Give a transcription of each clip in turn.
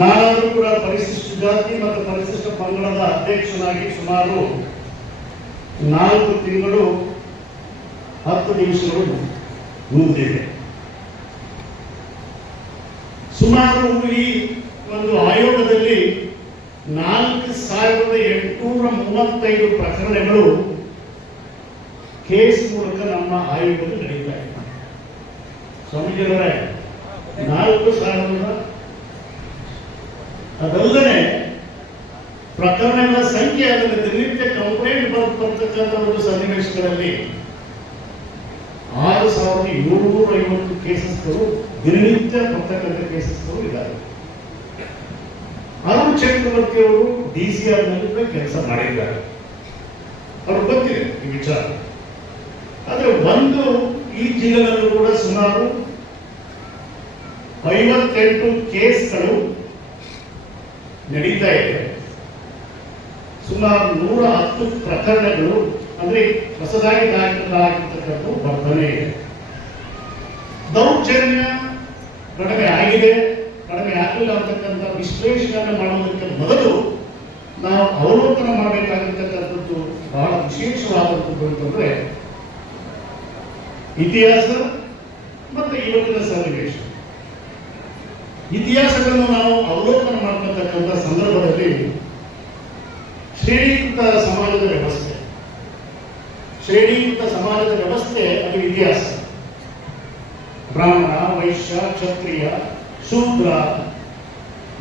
ನಾನಾದರೂ ಕೂಡ ಪರಿಶಿಷ್ಟ ಜಾತಿ ಮತ್ತು ಪರಿಶಿಷ್ಟ ಪಂಗಡದ ಅಧ್ಯಕ್ಷನಾಗಿ ಸುಮಾರು 4 ತಿಂಗಳು 10 ದಿವಸಗಳು ಮುಗಿದಿದೆ. ಸುಮಾರು ಈ ಒಂದು ಆಯೋಗದಲ್ಲಿ 4835 ಪ್ರಕರಣಗಳು ಕೇಸ್ ಮೂಲಕ ನಮ್ಮ ಆಯೋಗದಲ್ಲಿ ನಡೀತಾ ಇದೆ. ಸ್ವಾಮೀಜಿಯವರೇ, 4000 ಅದಲ್ಲದೆ ಪ್ರಕರಣಗಳ ಸಂಖ್ಯೆ ಅದನ್ನು ದಿನನಿತ್ಯ ಕಂಪ್ಲೇಂಟ್ ಬರ್ತಕ್ಕಂಥ ಒಂದು ಸನ್ನಿವೇಶಗಳಲ್ಲಿ 6750 ಕೇಸಸ್ಗಳು ದಿನನಿತ್ಯ ಬರ್ತಕ್ಕಂಥ ಕೇಸಸ್ಗಳು ಇದ್ದಾರೆ. ಅರುಣ್ ಚಕ್ರವರ್ತಿ ಅವರು DCR ನಲ್ಲಿ ಕೆಲಸ ಮಾಡಿದ್ದಾರೆ, ಅವ್ರು ಗೊತ್ತಿದೆ ಈ ವಿಚಾರ. ಆದರೆ ಈ ಜಿಲ್ಲೆಯಲ್ಲೂ ಕೂಡ ಸುಮಾರು 58 ಕೇಸ್ಗಳು ನಡೀತಾ ಇದೆ. ಸುಮಾರು 110 ಪ್ರಕರಣಗಳು ಅಂದ್ರೆ ಹೊಸದಾಗಿ ದಾಖಲಾಗಿರ್ತಕ್ಕಂಥದ್ದು ಬರ್ತಾನೆ ಇದೆ. ದೌರ್ಜನ್ಯ ಕಡಿಮೆ ಆಗಿದೆ, ಕಡಿಮೆ ಆಗಿಲ್ಲ ಅಂತಕ್ಕಂಥ ವಿಶ್ಲೇಷಣೆ ಮಾಡುವುದಕ್ಕೆ ಮೊದಲು ನಾವು ಅವಲೋಕನ ಮಾಡಬೇಕಾಗಿರ್ತಕ್ಕಂಥದ್ದು ಬಹಳ ವಿಶೇಷವಾದಂಥದ್ದು ಅಂತಂದ್ರೆ ಇತಿಹಾಸ ಮತ್ತು ಇವತ್ತಿನ ಸನ್ನಿವೇಶ. ಇತಿಹಾಸಗಳನ್ನು ನಾವು ಅವಲೋಕನ ಮಾಡತಕ್ಕಂಥ ಸಂದರ್ಭದಲ್ಲಿ ಶ್ರೇಣೀಕೃತ ಸಮಾಜದ ವ್ಯವಸ್ಥೆ ಅದು ಇತಿಹಾಸ. ಬ್ರಾಹ್ಮಣ, ವೈಶ್ಯ, ಕ್ಷತ್ರಿಯ, ಶೂದ್ರ,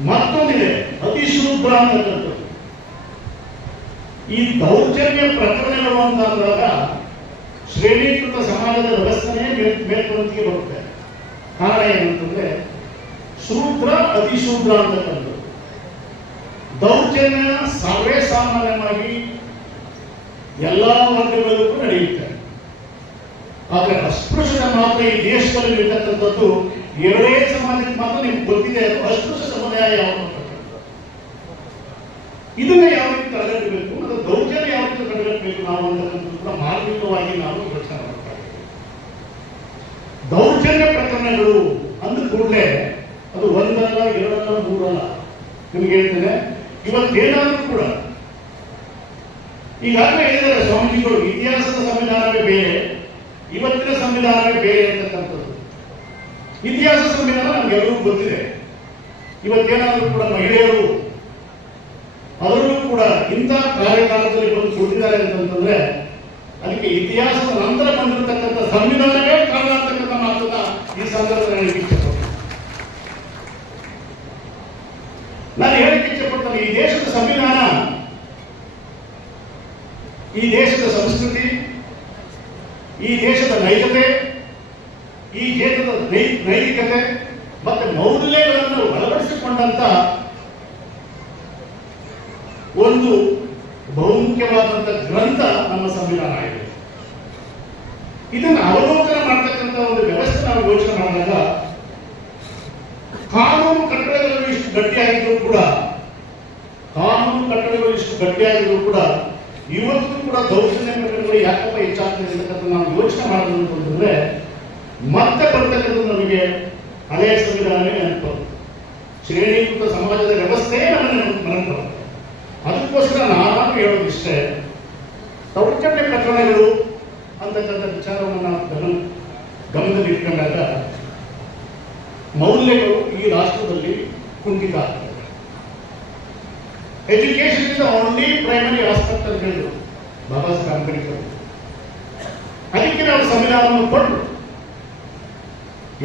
ಮತ್ತೊಂದಿದೆ ಅತಿಶೂದ್ರ ಅಂತಕ್ಕಂಥದ್ದು. ಈ ದೌರ್ಜನ್ಯ ಪ್ರಕರಣಗಳು ಅಂತಾದಾಗ ಶ್ರೇಣೀಕೃತ ಸಮಾಜದ ವ್ಯವಸ್ಥೆನೇ ಮೇಲ್ಪಂಕ್ತಿಗೆ ಬರುತ್ತೆ. ಕಾರಣ ಏನಂತಂದ್ರೆ ಶೂದ್ರ ಅತಿಶೂದ್ರ ಅಂತಕ್ಕಂಥದ್ದು. ದೌರ್ಜನ್ಯ ಸರ್ವೇ ಸಾಮಾನ್ಯವಾಗಿ ಎಲ್ಲಾ ವರ್ಗಗಳಲ್ಲೂ ನಡೆಯುತ್ತೆ. ಆದರೆ ಅಸ್ಪೃಶ್ಯತೆ ಮಾತ್ರ ಈ ದೇಶದಲ್ಲಿ ಇರತಕ್ಕಂಥದ್ದು 2 ಸಮಾಜಕ್ಕೆ ಮಾತ್ರ ನಿಮ್ಗೆ ಗೊತ್ತಿದೆ. ಅದು ಅಸ್ಪೃಶ್ಯ ಸಮುದಾಯ ಯಾವುದು, ಇದನ್ನ ಯಾವ ರೀತಿ ತಡೆಗಟ್ಟಬೇಕು, ಮತ್ತು ದೌರ್ಜನ್ಯ ಯಾವ ರೀತಿ ತಡೆಗಟ್ಟಬೇಕು ನಾವು ಅಂತಕ್ಕಂಥದ್ದು ಕೂಡ ಮಾರ್ಮಿಕವಾಗಿ ನಾವು ಯೋಚನೆ ಮಾಡಬೇಕಾಗಿದೆ. ದೌರ್ಜನ್ಯ ಪ್ರಕರಣಗಳು ಅಂದ ಕೂಡಲೇ ಅದು 1 ಅಲ್ಲ 2 ಅಲ್ಲ 3 ಅಲ್ಲ. ನಿಮ್ಗೆ ಹೇಳ್ತೇನೆ, ಇವತ್ತೇನಾದ್ರೂ ಕೂಡ ಈಗಾಗಲೇ ಹೇಳಿದ್ದಾರೆ ಸ್ವಾಮೀಜಿಗಳು, ಇತಿಹಾಸದ ಸಂವಿಧಾನವೇ ಬೇರೆ, ಇವತ್ತಿನ ಸಂವಿಧಾನವೇ ಬೇರೆ ಅಂತಕ್ಕಂಥದ್ದು. ಇತಿಹಾಸ ಸಂವಿಧಾನ ನಮ್ಗೆಲ್ಲರಿಗೂ ಗೊತ್ತಿದೆ. ಇವತ್ತೇನಾದ್ರೂ ಕೂಡ ಮಹಿಳೆಯರು ಅವರಲ್ಲೂ ಕೂಡ ಇಂಥ ಕಾರ್ಯಕಾಲದಲ್ಲಿ ಬಂದು ಕೊಟ್ಟಿದ್ದಾರೆ ಅಂತಂದ್ರೆ ಅದಕ್ಕೆ ಇತಿಹಾಸದ ನಂತರ ಬಂದಿರತಕ್ಕಂಥ ಸಂವಿಧಾನವೇ ಕಾರಣ ಅಂತಕ್ಕಂಥ ಮಾತನ್ನ ಈ ಸಂದರ್ಭದಲ್ಲಿ ಇಷ್ಟಪಡ್ತೀನಿ. ನಾನು ಹೇಳಕ್ಕೆ ಇಷ್ಟಪಡ್ತೇನೆ, ಈ ದೇಶದ ಸಂವಿಧಾನ, ಈ ದೇಶದ ಸಂಸ್ಕೃತಿ, ಈ ದೇಶದ ನೈಜತೆ, ಈ ದೇಶದ ನೈತಿಕತೆ ಮತ್ತೆ ಮೌಲ್ಯಗಳನ್ನು ಅಳವಡಿಸಿಕೊಂಡಂತ ಒಂದು ಬಹುಮುಖ್ಯವಾದಂಥ ಗ್ರಂಥ ನಮ್ಮ ಸಂವಿಧಾನ ಆಗಿದೆ. ಇದನ್ನು ಅವಲೋಕನ ಮಾಡತಕ್ಕಂಥ ಒಂದು ವ್ಯವಸ್ಥೆ ನಾವು ಯೋಚನೆ ಮಾಡಿದಾಗ ಕಾನೂನು ಕಟ್ಟಡಗಳು ಇಷ್ಟು ಗಟ್ಟಿಯಾಗಿದ್ರು ಕೂಡ ಇವತ್ತು ಕೂಡ ದೌರ್ಜನ್ಯ ಪ್ರಕರಣಗಳು ಯಾಕಪ್ಪ ಹೆಚ್ಚಾಗ್ತದೆ ಅಂತಕ್ಕಂಥ ನಾವು ಯೋಚನೆ ಮಾಡೋದು ಅಂತಂದ್ರೆ ಮತ್ತೆ ಬರ್ತಕ್ಕಂಥದ್ದು ನಮಗೆ ಹಳೆಯ ಸಂವಿಧಾನವೇ ನೆನಪು, ಶ್ರೇಣೀಕೃತ ಸಮಾಜದ ವ್ಯವಸ್ಥೆಯೇ ನಮಗೆ ನೆನಪು. ಅದಕ್ಕೋಸ್ಕರ ನಾನು ಹೇಳೋದಿಷ್ಟೇ, ದೌರ್ಜನ್ಯ ಪ್ರಕರಣಗಳು ಅಂತಕ್ಕಂಥ ವಿಚಾರವನ್ನು ನಾವು ಗಮನದಲ್ಲಿಟ್ಕೊಂಡಾಗ ಮೌಲ್ಯಗಳು ಈ ರಾಷ್ಟ್ರದಲ್ಲಿ ಕುಂಠಿತ ಆಗ್ತದೆ. Education is only primary aspect ಅಂತ ಹೇಳಿದ್ರು ಬಾಬಾ ಸಾಹೇಬ್ ಅಂಬೇಡ್ಕರ್. ಅದಕ್ಕೆ ನಾವು ಸಂವಿಧಾನವನ್ನು ಕೊಟ್ಟು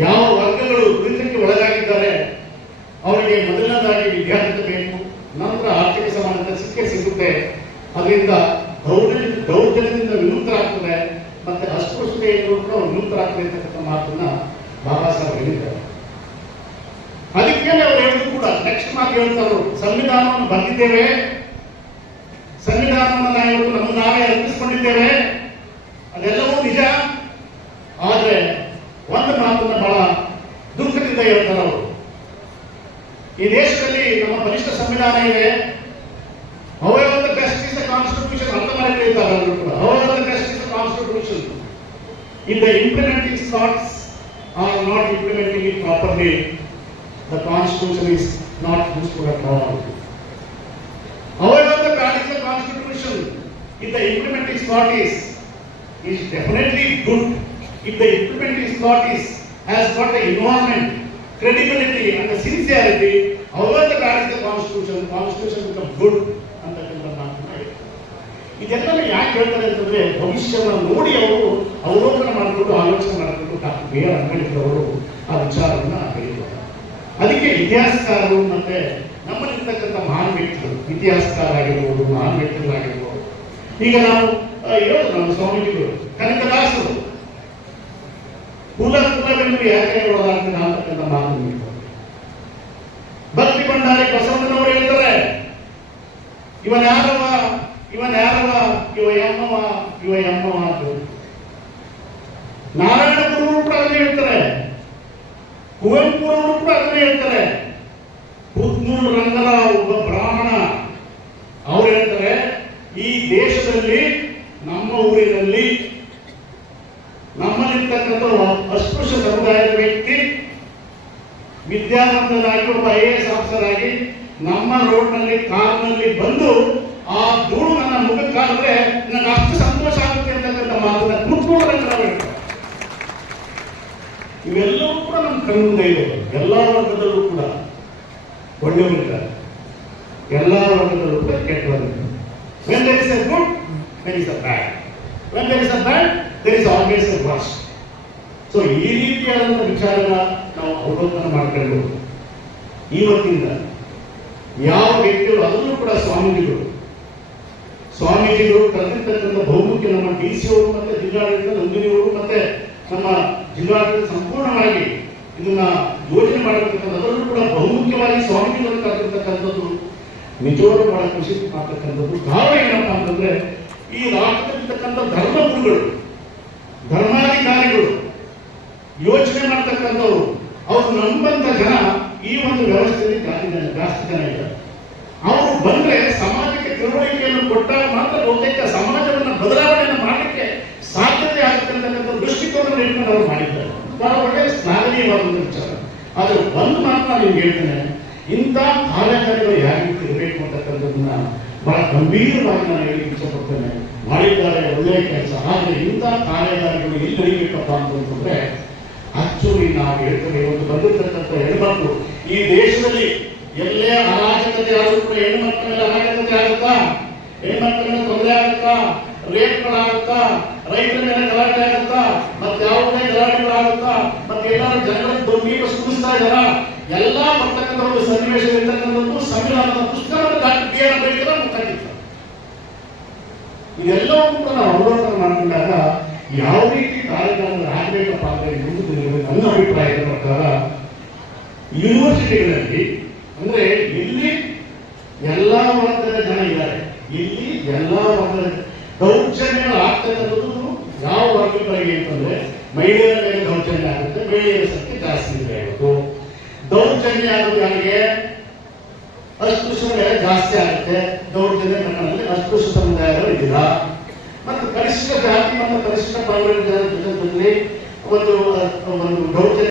ಯಾವ ವರ್ಗಗಳು ತುಳಿತಕ್ಕೆ ಒಳಗಾಗಿದ್ದಾರೆ ಅವರಿಗೆ ಮೊದಲನೇದಾಗಿ ವಿದ್ಯಾರ್ಥಿ ಬೇಕು, ನಂತರ ಆರ್ಥಿಕ ಸಮಾನತೆ ಸಿಗುತ್ತೆ, ಅದರಿಂದ ದೌರ್ಜನ್ಯದಿಂದ ವಿಮುಕ್ತರಾಗ್ತದೆ, ಮತ್ತೆ ಅಸ್ಪೃಶ್ಯತೆಯನ್ನು ಕೂಡ ವಿಮುಕ್ತರಾಗ್ತದೆ ಅಂತಕ್ಕಂಥ ಮಾತನ್ನ ಬಾಬಾ ಸಾಹೇಬ್ ಹೇಳಿದ್ದಾರೆ. ಅದಕ್ಕೆ ಅವರು ಹೇಳಿದ್ರು ಕೂಡ ನೆಕ್ಸ್ಟ್ ಮಾತು ಹೇಳ್ತಾರೆ, ಸಂವಿಧಾನವನ್ನು ಬಂದಿದ್ದೇವೆ, ಸಂವಿಧಾನವನ್ನು ನಾವು ನಾವೇ ಅರ್ಪಿಸಿಕೊಂಡಿದ್ದೇವೆ, ಅದೆಲ್ಲವೂ ನಿಜ. ಆದರೆ ಒಂದು ಮಾತನ್ನ ಬಹಳ ದುಃಖದಿಂದ ಹೇಳ್ತಾರೆ ಅವರು, ಈ ದೇಶದಲ್ಲಿ ನಮ್ಮ ಬಲಿಷ್ಠ ಸಂವಿಧಾನ ಇದೆ, however the best is the constitution ಅರ್ಥ ಮಾಡಿಕೊಂಡಿದ್ದಾರೆ ಅವರು ಕೂಡ. however the best is the constitution, if the implementing thoughts are not implementing it properly, the constitution is not useful at all. However, the balance of the constitution, if the implementing part is definitely good, if the implementing part has got the environment, credibility and the sincerity, however the balance of the constitution becomes good ಅಂತಕ್ಕಂಥ ಮಾತನ್ನ ಹೇಳ್ತಾರೆ. ಇದೆಲ್ಲ ಯಾಕೆ ಹೇಳ್ತಾರೆ ಅಂತಂದ್ರೆ ಭವಿಷ್ಯವನ್ನು ನೋಡಿ ಅವರು ಅವಲೋಕನ ಮಾಡಿಕೊಂಡು ಆಲೋಚನೆ ಮಾಡಿಕೊಂಡು ಡಾಕ್ಟರ್ ಬಿ ಆರ್ ಅಂಬೇಡ್ಕರ್ ಅವರು ಆ ವಿಚಾರವನ್ನ ಹೇಳಿದ್ದಾರೆ. ಅದಕ್ಕೆ ಇತಿಹಾಸಕಾರರು ಮತ್ತೆ ನಮ್ಮಲ್ಲಿರ್ತಕ್ಕಂಥ ಮಹಾನ್ ವ್ಯಕ್ತಿಗಳು, ಇತಿಹಾಸಕಾರ ಆಗಿರ್ಬೋದು, ಮಹಾನ್ ವ್ಯಕ್ತಿಗಳಾಗಿರ್ಬೋದು, ಈಗ ನಾವು ಹೇಳೋದು ನಮ್ಮ ಸ್ವಾಮೀಜಿಗಳು ಕನಕದಾಸರು ಕುಲವೆಂದು ಯಾಕೆ ಹೇಳೋದಾಗ್ತದೆ ಅಂತಕ್ಕಂಥ ಮಾತನ್ನು ಭಕ್ತಿ ಭಂಡಾರಿ ಬಸವಣ್ಣನವರು ಹೇಳ್ತಾರೆ, ಇವನ್ ಯಾರವ ಇವ ಎಮ್ಮವ ಅಂತ. ನಾರಾಯಣ ಗುರುಗಳು ಕೂಡ ಅದನ್ನೇ ಹೇಳ್ತಾರೆ, ಕುವೆಂಪು ಅವರು ಕೂಡ ಅದನ್ನೇ ಹೇಳ್ತಾರೆ. ಪುತ್ನೂರು ರಂಗರಾವ್ ಒಬ್ಬ ಬ್ರಾಹ್ಮಣ, ಅವ್ರು ಹೇಳ್ತಾರೆ, ಈ ದೇಶದಲ್ಲಿ ನಮ್ಮ ಊರಿನಲ್ಲಿ ನಮ್ಮಲ್ಲಿರ್ತಕ್ಕಂಥ ಅಸ್ಪೃಶ್ಯ ಸಮುದಾಯದ ವ್ಯಕ್ತಿ ವಿದ್ಯಾವಂತನಾಗಿ ಒಬ್ಬ IAS ಆಫೀಸರ್ ಆಗಿ ನಮ್ಮ ರೋಡ್ನಲ್ಲಿ ಕಾರ್ನಲ್ಲಿ ಬಂದು ಆ ಧೂಳು ನನ್ನ ಮುಖಕ್ಕಾದ್ರೆ ನನಗೆ ಅಷ್ಟು ಸಂತೋಷ ಆಗುತ್ತೆ ಅಂತಕ್ಕಂಥ ಮಾತನ್ನ ಕೂತ್ಕೊಳ್ಳೋದಂತ. ಇವೆಲ್ಲವೂ ಕೂಡ ನಮ್ಮ ಕಣ್ಮುಂದೆ ಇದೆ. ಎಲ್ಲ ವರ್ಗದಲ್ಲೂ ಕೂಡ ಒಳ್ಳೆಯವರಿದ್ದಾರೆ, ಎಲ್ಲ ವರ್ಗದಲ್ಲೂ ಕೂಡ ಕೆಟ್ಟವರಿದ್ದಾರೆ. When there is a good, there is a bad. When there is a bad, there is always a worse. So ಈ ರೀತಿಯಾದಂಥ ವಿಚಾರನ ನಾವು ಅವಲೋಕನ ಮಾಡ್ಕೊಂಡು ಇವತ್ತಿಂದ ಯಾವ ವ್ಯಕ್ತಿಗಳು, ಅದನ್ನು ಕೂಡ ಸ್ವಾಮೀಜಿಗಳು ಕರೆದಿರ್ತಕ್ಕಂಥ ಬಹುಮುಖ್ಯ ನಮ್ಮ DC ಅವರು ಮತ್ತೆ ಜಿಲ್ಲಾಡಳಿತ ನಂದಿನಿಯವರು ಮತ್ತೆ ನಮ್ಮ ಜಿಲ್ಲಾಡಳಿತ ಸಂಪೂರ್ಣವಾಗಿ ಇದನ್ನ ಯೋಜನೆ ಮಾಡತಕ್ಕಂಥ ಅದರಲ್ಲೂ ಕೂಡ ಬಹುಮುಖ್ಯವಾಗಿ ಸ್ವಾಮೀಜಿಗಳು ಕರೆದಿರ್ತಕ್ಕಂಥದ್ದು ನಿಜವಾಗ್ಲೂ ಬಹಳ ಖುಷಿ ಮಾಡ್ತಕ್ಕಂಥದ್ದು. ಕಾರಣ ಏನಪ್ಪಾ ಅಂತಂದ್ರೆ ಈ ರಾಷ್ಟ್ರದಲ್ಲಿರ್ತಕ್ಕಂಥ ಧರ್ಮಗುರುಗಳು, ಧರ್ಮಾಧಿಕಾರಿಗಳು ಯೋಚನೆ ಮಾಡ್ತಕ್ಕಂಥವ್ರು, ಅವರು ನಂಬಂತ ಜನ ಈ ಒಂದು ವ್ಯವಸ್ಥೆಯಲ್ಲಿ ಜಾಸ್ತಿ ಜನ ಇದ್ದಾರೆ. ಅವರು ಬಂದ್ರೆ ಸಮಾಜಕ್ಕೆ ತಿಳುವಳಿಕೆಯನ್ನು ಕೊಟ್ಟಾಗ ಮಾತ್ರ ಬಹುತೇಕ ಸಮಾಜವನ್ನು ಬದಲಾವಣೆಯನ್ನು ಮಾಡಲಿಕ್ಕೆ ಸಾಧ್ಯತೆ ಆಗತಕ್ಕಂಥ ದೃಷ್ಟಿಕೋನವನ್ನು ಇಟ್ಕೊಂಡು ಅವರು ಮಾಡಿದ್ದಾರೆ. ಬಹಳ ಒಳ್ಳೆಯ ಶ್ಲಾಘನೀಯವಾದ ವಿಚಾರ. ಆದರೆ ಒಂದು ಮಾತ್ರ ನಿಮ್ಗೆ ಹೇಳ್ತೇನೆ, ಇಂಥ ಕಾರ್ಯಕಾರಿಗಳು ಯಾವ ರೀತಿ ಇರಬೇಕು ಅಂತಕ್ಕಂಥದ್ದನ್ನ ಬಹಳ ಗಂಭೀರವಾಗಿ ನಾನು ಹೇಳಿ ಇಷ್ಟಪಡ್ತೇನೆ. ಮಾಡಿದ್ದಾರೆ ಒಳ್ಳೆಯ ಕೆಲಸ. ಆದರೆ ಇಂಥ ಕಾರ್ಯಕಾರಿಗಳು ಎಲ್ಲಿ ನಡೀಬೇಕಪ್ಪ ಅಂತಂದ್ರೆ ಆಕ್ಚುಲಿ ನಾವು ಹೇಳ್ತೇವೆ, ಇವತ್ತು ಬಂದಿರ್ತಕ್ಕಂಥ ಹೆಣ್ಮಕ್ಳು ಈ ದೇಶದಲ್ಲಿ ಎಲ್ಲೇ ಅರಾಜಕತೆ ಆದರೂ ಕೂಡ ಹೆಣ್ಮಕ್ಳ ಮೇಲೆ ಅರಾಜಕತೆ ಆಗುತ್ತಾ, ಹೆಣ್ಮಕ್ಳ ಮೇಲೆ ತೊಂದರೆ ಆಗುತ್ತಾ, ರೇಪ್ಗಳಾಗುತ್ತಾ, ರೈತರ ಮೇಲೆ ಗಲಾಟೆ ಆಗುತ್ತಾ, ಮತ್ತೆ ಯಾವುದೇ ಗಲಾಟೆಗಳಾಗುತ್ತಾ, ಮತ್ತೆ ಎಲ್ಲರೂ ಜನಗಳ ದೊಡ್ಡ ಸುಗಿಸ್ತಾ ಇದ್ದಾರ, ಎಲ್ಲ ಬರ್ತಕ್ಕಂಥ ಒಂದು ಸನ್ನಿವೇಶ ಇರ್ತಕ್ಕಂಥದ್ದು ಸಂವಿಧಾನದ ಪುಸ್ತಕವನ್ನು ಡಾಕ್ಟರ್ ಬಿ ಆರ್ ಅಂಬೇಡ್ಕರ್ ಮುಖಂಡಿದ್ದಾರೆ. ಇದೆಲ್ಲವೂ ಕೂಡ ನಾವು ಅವಲೋಕನ ಮಾಡಿಕೊಂಡಾಗ ಯಾವ ರೀತಿ ಕಾರ್ಯಕ್ರಮಗಳು ಆಗಬೇಕಪ್ಪ ಅಂದರೆ ನನ್ನ ಅಭಿಪ್ರಾಯದ ಪ್ರಕಾರ ಯೂನಿವರ್ಸಿಟಿಗಳಲ್ಲಿ ಅಂದ್ರೆ ಇಲ್ಲಿ ಎಲ್ಲ ವರ್ಗದ ಜನ ಇದ್ದಾರೆ, ಇಲ್ಲಿ ಎಲ್ಲ ವರ್ಗದ ದೌರ್ಜನ್ಯಗಳು ಆಗ್ತಕ್ಕಂಥದ್ದು ಯಾವ ವರ್ಗಗಳಿಗೆ ಅಂತಂದ್ರೆ ಮಹಿಳೆಯರ ಮೇಲೆ ದೌರ್ಜನ್ಯ ಆಗುತ್ತೆ, ಮಹಿಳೆಯರ ಸಂಖ್ಯೆ ಜಾಸ್ತಿ ಇದೆ. ಇವತ್ತು ದೌರ್ಜನ್ಯ ಆಗೋದು ಯಾರಿಗೆ? ಅಸ್ಪೃಶ್ಯರ ಮೇಲೆ ಜಾಸ್ತಿ ಆಗುತ್ತೆ. ದೌರ್ಜನ್ಯ ಪ್ರಕರಣದಲ್ಲಿ ಅಸ್ಪೃಶ್ಯ ಸಮುದಾಯಗಳು ಇದ್ದೀರಾ, ಮತ್ತು ಕನಿಷ್ಠ ಜಾತಿ ಮತ್ತು ಕನಿಷ್ಠ ಪಂಗಡದ ಜೊತೆಯಲ್ಲಿ ಒಂದು ದೌರ್ಜನ್ಯ